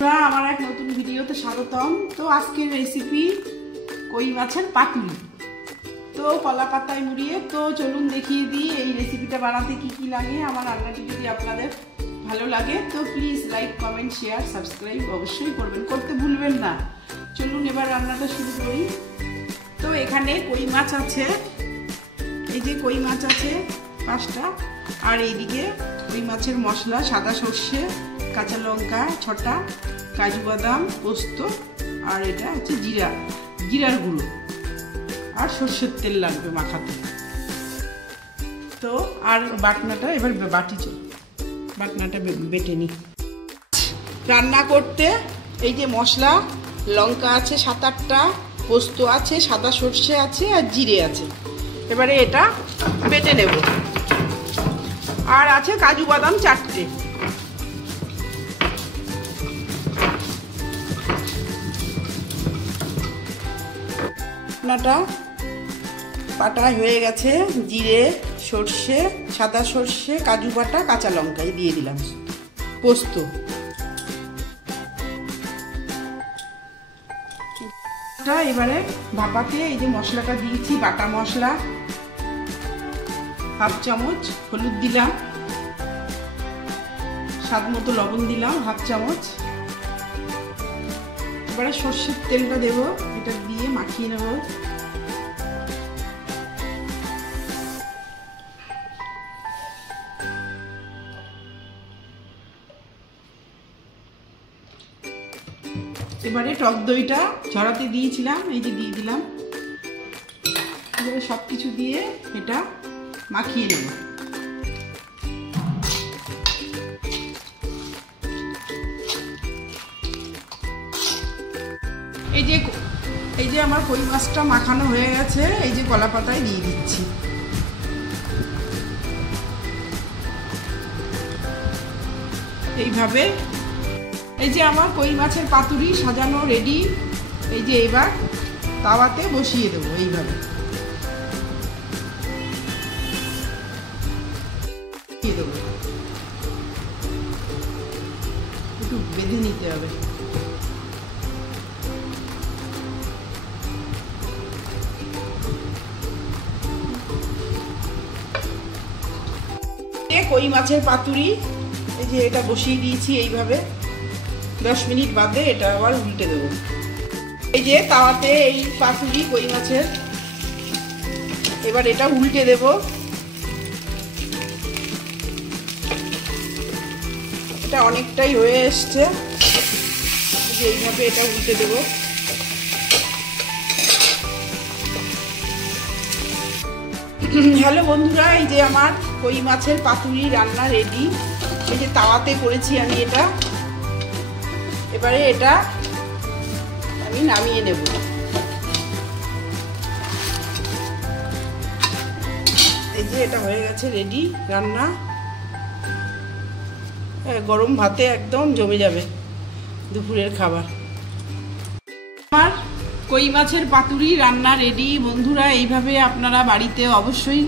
আমার এক নতুন ভিডিওতে স্বাগতম। তো আজকের রেসিপি কই মাছের পাতুরি। তো কলা পাতায় মুড়িয়ে। তো চলুন দেখিয়ে দিই এই রেসিপিটা বানাতে কি কি লাগে। আমার রান্নাটি যদি আপনাদের ভালো লাগে তো please like, comment, share, subscribe অবশ্যই করবেন, করতে ভুলবেন না। চলুন এবার রান্নাটা শুরু করি। তো এখানে কই মাছ আছে, এই যে কই মাছ আছে 5টা। আর এইদিকে কই মাছের মশলা, সাদা সর্ষে, কাঁচা লঙ্কা 6টা, কাজু বাদাম, পোস্ত, আর এটা হচ্ছে জিরার গুঁড়ো, আর সর্ষের তেল লাগবে মাখাতে। তো আর বাটনাটা এবার বাটনাটা বেটে নিই। রান্না করতে এই যে মশলা, লঙ্কা আছে 7-8টা, পোস্ত আছে, সাদা সর্ষে আছে, আর জিরে আছে। এবারে এটা বেটে নেব। আর আছে কাজু বাদাম 4টে। বাটনাটা বাটা হয়ে গেছে। জিরে, সর্ষে, সাদা সর্ষে, কাজু বাটা, কাঁচা লঙ্কাই দিয়ে দিলাম, পোস্ত। এবারে ভাপাতে এই যে মশলাটা দিয়েছি, বাটা মশলা 1/2 চামচ, হলুদ দিলাম, স্বাদ মতো লবণ দিলাম 1/2 চামচ। এবারে সর্ষের তেলটা দেব, এটা দিয়ে মাখিয়ে নেব। এবারে টক দইটা ঝরাতে দিয়েছিলাম, এই যে দিয়ে দিলাম। এবারে সব কিছু দিয়ে এটা মাখিয়ে নেব। এই যে আমার কই মাছটা মাখানো হয়ে গেছে, এই যে কলা পাতায় দিয়ে দিচ্ছি। এইভাবে এই যে আমার কই মাছের পাতুরি সাজানো রেডি। এই যে এবার তাওয়াতে বসিয়ে দেবো। এইভাবে দেবো, একটু বেঁধে নিতে হবে। কই মাছের পাতুরি এই যে এটা বসিয়ে দিয়েছি। এইভাবে 10 মিনিট বাদে এটা আবার উল্টে দেবো। এই যে তাওয়াতে এই পাতুরি কই মাছের, এবার এটা উল্টে দেব। এটা অনেকটাই হয়ে এসছে, যে এইভাবে এটা উল্টে দেব। হ্যালো বন্ধুরা, এই যে আমার কই মাছের পাতুরি রান্না রেডি। এই যে তাওয়াতে করেছি আমি এটা। এবারে এটা আমি নামিয়ে নেব। এই যে এটা হয়ে গেছে রেডি রান্না। গরম ভাতে একদম জমে যাবে দুপুরের খাবার। আমার কই মাছের পাতুরি রান্না রেডি। বন্ধুরা এইভাবে আপনারা বাড়িতে অবশ্যই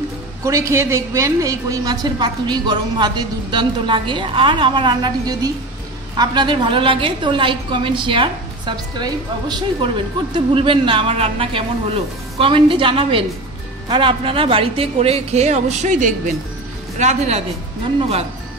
করে খেয়ে দেখবেন। এই কই মাছের পাতুরি গরম ভাতে দুর্দান্ত লাগে। আর আমার রান্নাটি যদি আপনাদের ভালো লাগে তো লাইক, কমেন্ট, শেয়ার, সাবস্ক্রাইব অবশ্যই করবেন, করতে ভুলবেন না। আমার রান্না কেমন হলো কমেন্টে জানাবেন। আর আপনারা বাড়িতে করে খেয়ে অবশ্যই দেখবেন। রাধে রাধে, ধন্যবাদ।